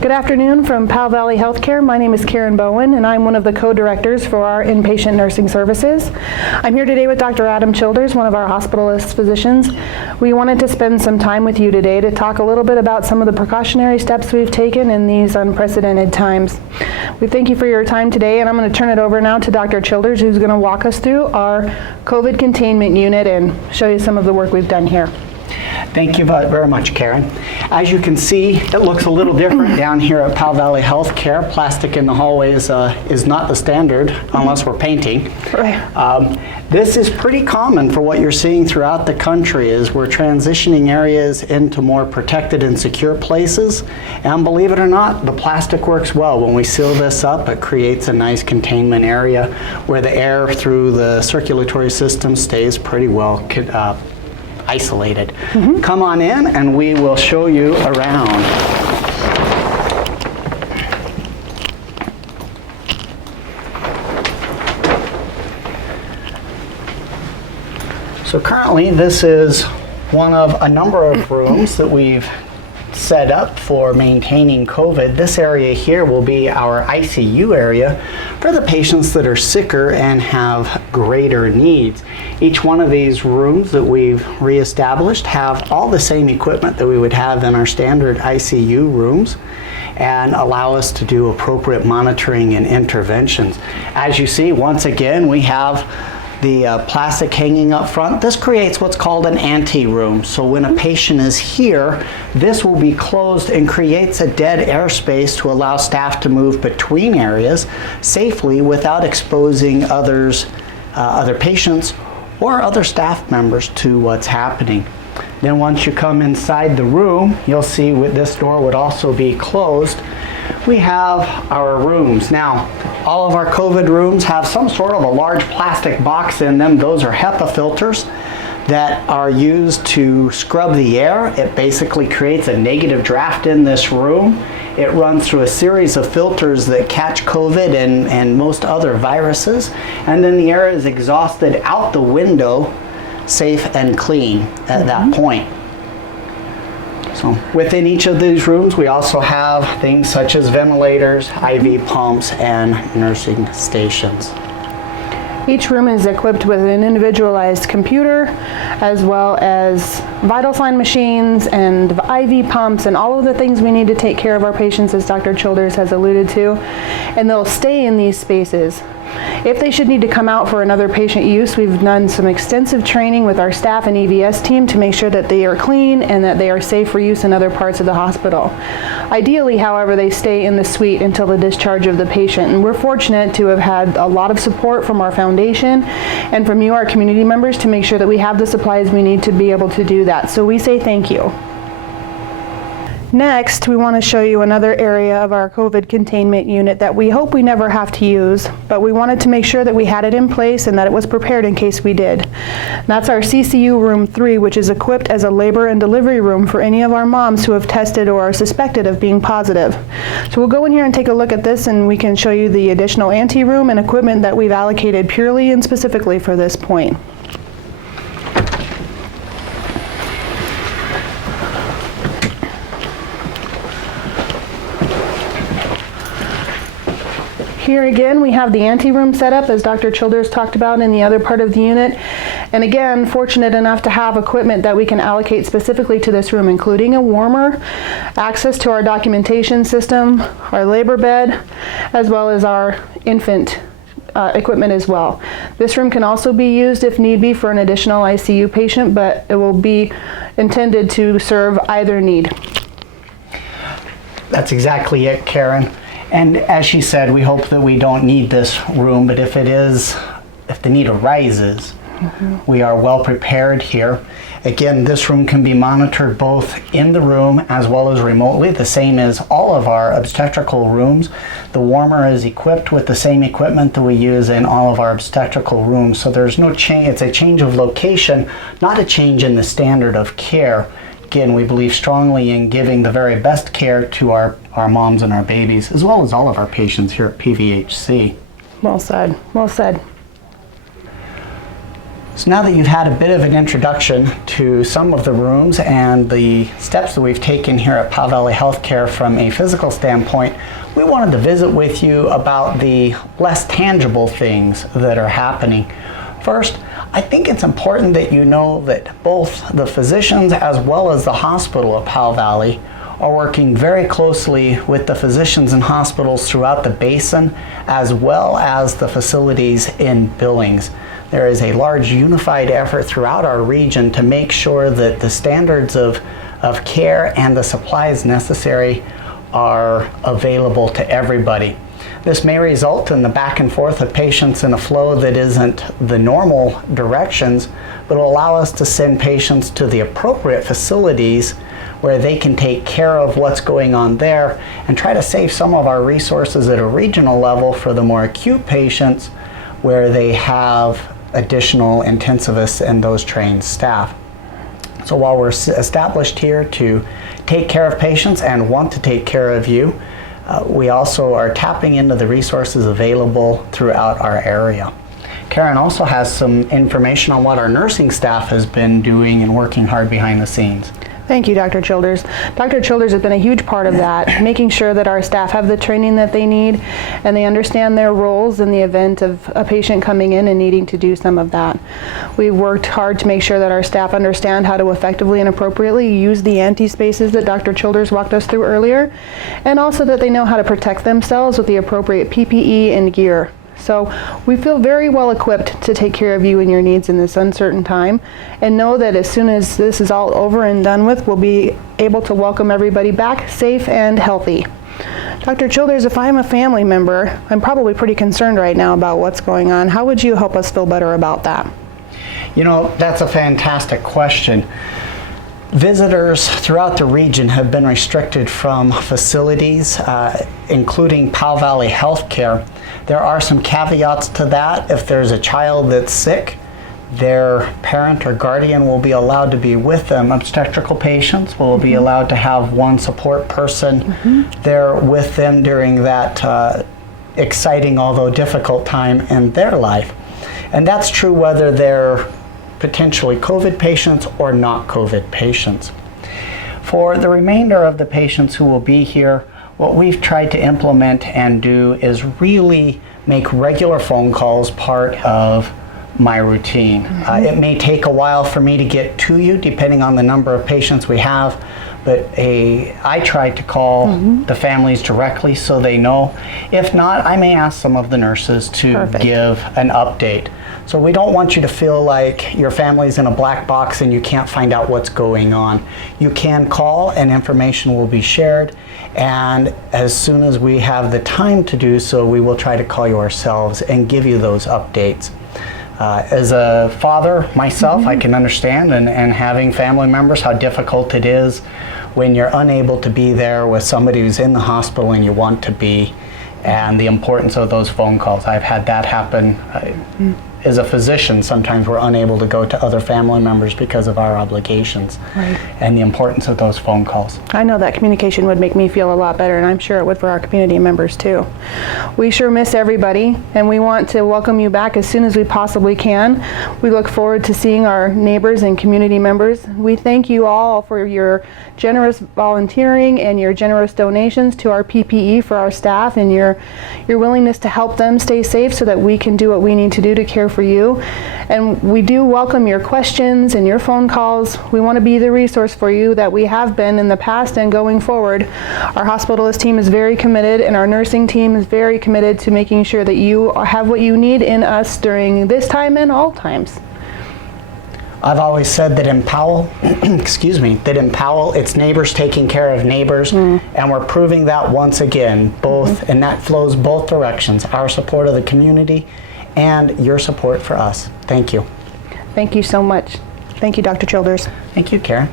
Good afternoon from Powell Valley Healthcare. My name is Karen Bowen, and I'm one of the co-directors for our inpatient nursing services. I'm here today with Dr. Adam Childers, one of our hospitalist physicians. We wanted to spend some time with you today to talk a little bit about some of the precautionary steps we've taken in these unprecedented times. We thank you for your time today, and I'm going to turn it over now to Dr. Childers, who's going to walk us through our COVID containment unit and show you some of the work we've done here. Thank you very much, Karen. As you can see, it looks a little different down here at Powell Valley Healthcare. Plastic in the hallways is not the standard unless we're painting. Right. This is pretty common for what you're seeing throughout the country is we're transitioning areas into more protected and secure places. And believe it or not, the plastic works well. When we seal this up, it creates a nice containment area where the air through the circulatory system stays pretty well isolated. Come on in and we will show you around. So currently this is one of a number of rooms that we've set up for maintaining COVID. This area here will be our ICU area for the patients that are sicker and have greater needs. Each one of these rooms that we've reestablished have all the same equipment that we would have in our standard ICU rooms and allow us to do appropriate monitoring and interventions. As you see, once again, we have the plastic hanging up front. This creates what's called an ante-room. So when a patient is here, this will be closed and creates a dead airspace to allow staff to move between areas safely without exposing other patients or other staff members to what's happening. Then once you come inside the room, you'll see this door would also be closed. We have our rooms. Now, all of our COVID rooms have some sort of a large plastic box in them. Those are HEPA filters that are used to scrub the air. It basically creates a negative draft in this room. It runs through a series of filters that catch COVID and most other viruses. And then the air is exhausted out the window, safe and clean at that point. So within each of these rooms, we also have things such as ventilators, IV pumps, and nursing stations. Each room is equipped with an individualized computer, as well as vital sign machines and IV pumps and all of the things we need to take care of our patients, as Dr. Childers has alluded to, and they'll stay in these spaces. If they should need to come out for another patient use, we've done some extensive training with our staff and EVS team to make sure that they are clean and that they are safe for use in other parts of the hospital. Ideally, however, they stay in the suite until the discharge of the patient, and we're fortunate to have had a lot of support from our foundation and from you, our community members, to make sure that we have the supplies we need to be able to do that. So we say thank you. Next, we want to show you another area of our COVID containment unit that we hope we never have to use, but we wanted to make sure that we had it in place and that it was prepared in case we did. And that's our CCU room 3, which is equipped as a labor and delivery room for any of our moms who have tested or are suspected of being positive. So we'll go in here and take a look at this, and we can show you the additional ante-room and equipment that we've allocated purely and specifically for this point. Here again, we have the ante-room set up, as Dr. Childers talked about in the other part of the unit. And again, fortunate enough to have equipment that we can allocate specifically to this room, including a warmer, access to our documentation system, our labor bed, as well as our infant equipment as well. This room can also be used if need be for an additional ICU patient, but it will be intended to serve either need. That's exactly it, Karen. And as she said, we hope that we don't need this room, but if the need arises, we are well prepared here. Again, this room can be monitored both in the room as well as remotely, the same as all of our obstetrical rooms. The warmer is equipped with the same equipment that we use in all of our obstetrical rooms, so there's no change. It's a change of location, not a change in the standard of care. Again, we believe strongly in giving the very best care to our moms and our babies, as well as all of our patients here at PVHC. Well said, well said. So now that you've had a bit of an introduction to some of the rooms and the steps that we've taken here at Powell Valley Healthcare from a physical standpoint, we wanted to visit with you about the less tangible things that are happening. First, I think it's important that you know that both the physicians as well as the hospital at Powell Valley are working very closely with the physicians and hospitals throughout the basin as well as the facilities in Billings. There is a large unified effort throughout our region to make sure that the standards of care and the supplies necessary are available to everybody. This may result in the back and forth of patients in a flow that isn't the normal directions, but will allow us to send patients to the appropriate facilities where they can take care of what's going on there and try to save some of our resources at a regional level for the more acute patients where they have additional intensivists and those trained staff. So while we're established here to take care of patients and want to take care of you, we also are tapping into the resources available throughout our area. Karen also has some information on what our nursing staff has been doing and working hard behind the scenes. Thank you, Dr. Childers. Dr. Childers has been a huge part of that, making sure that our staff have the training that they need and they understand their roles in the event of a patient coming in and needing to do some of that. We've worked hard to make sure that our staff understand how to effectively and appropriately use the anti-spaces that Dr. Childers walked us through earlier, and also that they know how to protect themselves with the appropriate PPE and gear. So we feel very well equipped to take care of you and your needs in this uncertain time, and know that as soon as this is all over and done with, we'll be able to welcome everybody back safe and healthy. Dr. Childers, if I'm a family member, I'm probably pretty concerned right now about what's going on. How would you help us feel better about that? You know, that's a fantastic question. Visitors throughout the region have been restricted from facilities, including Powell Valley Healthcare. There are some caveats to that. If there's a child that's sick, their parent or guardian will be allowed to be with them. Obstetrical patients will be allowed to have one support person there with them during that exciting, although difficult time in their life. And that's true whether they're potentially COVID patients or not COVID patients. For the remainder of the patients who will be here, what we've tried to implement and do is really make regular phone calls part of my routine. It may take a while for me to get to you depending on the number of patients we have, but I try to call the families directly so they know. If not, I may ask some of the nurses to give an update. So we don't want you to feel like your family's in a black box and you can't find out what's going on. You can call and information will be shared, and as soon as we have the time to do so, we will try to call you ourselves and give you those updates. As a father myself, I can understand, and having family members, how difficult it is when you're unable to be there with somebody who's in the hospital and you want to be, and the importance of those phone calls. I've had that happen. As a physician, sometimes we're unable to go to other family members because of our obligations, and the importance of those phone calls. I know that communication would make me feel a lot better, and I'm sure it would for our community members too. We sure miss everybody, and we want to welcome you back as soon as we possibly can. We look forward to seeing our neighbors and community members. We thank you all for your generous volunteering and your generous donations to our PPE for our staff, and your willingness to help them stay safe so that we can do what we need to do to care for you. And we do welcome your questions and your phone calls. We want to be the resource for you that we have been in the past and going forward. Our hospitalist team is very committed, and our nursing team is very committed to making sure that you have what you need in us during this time and all times. I've always said that in Powell, that in Powell, it's neighbors taking care of neighbors, and we're proving that once again, both, and that flows both directions, our support of the community and your support for us. Thank you. Thank you so much. Thank you, Dr. Childers. Thank you, Karen.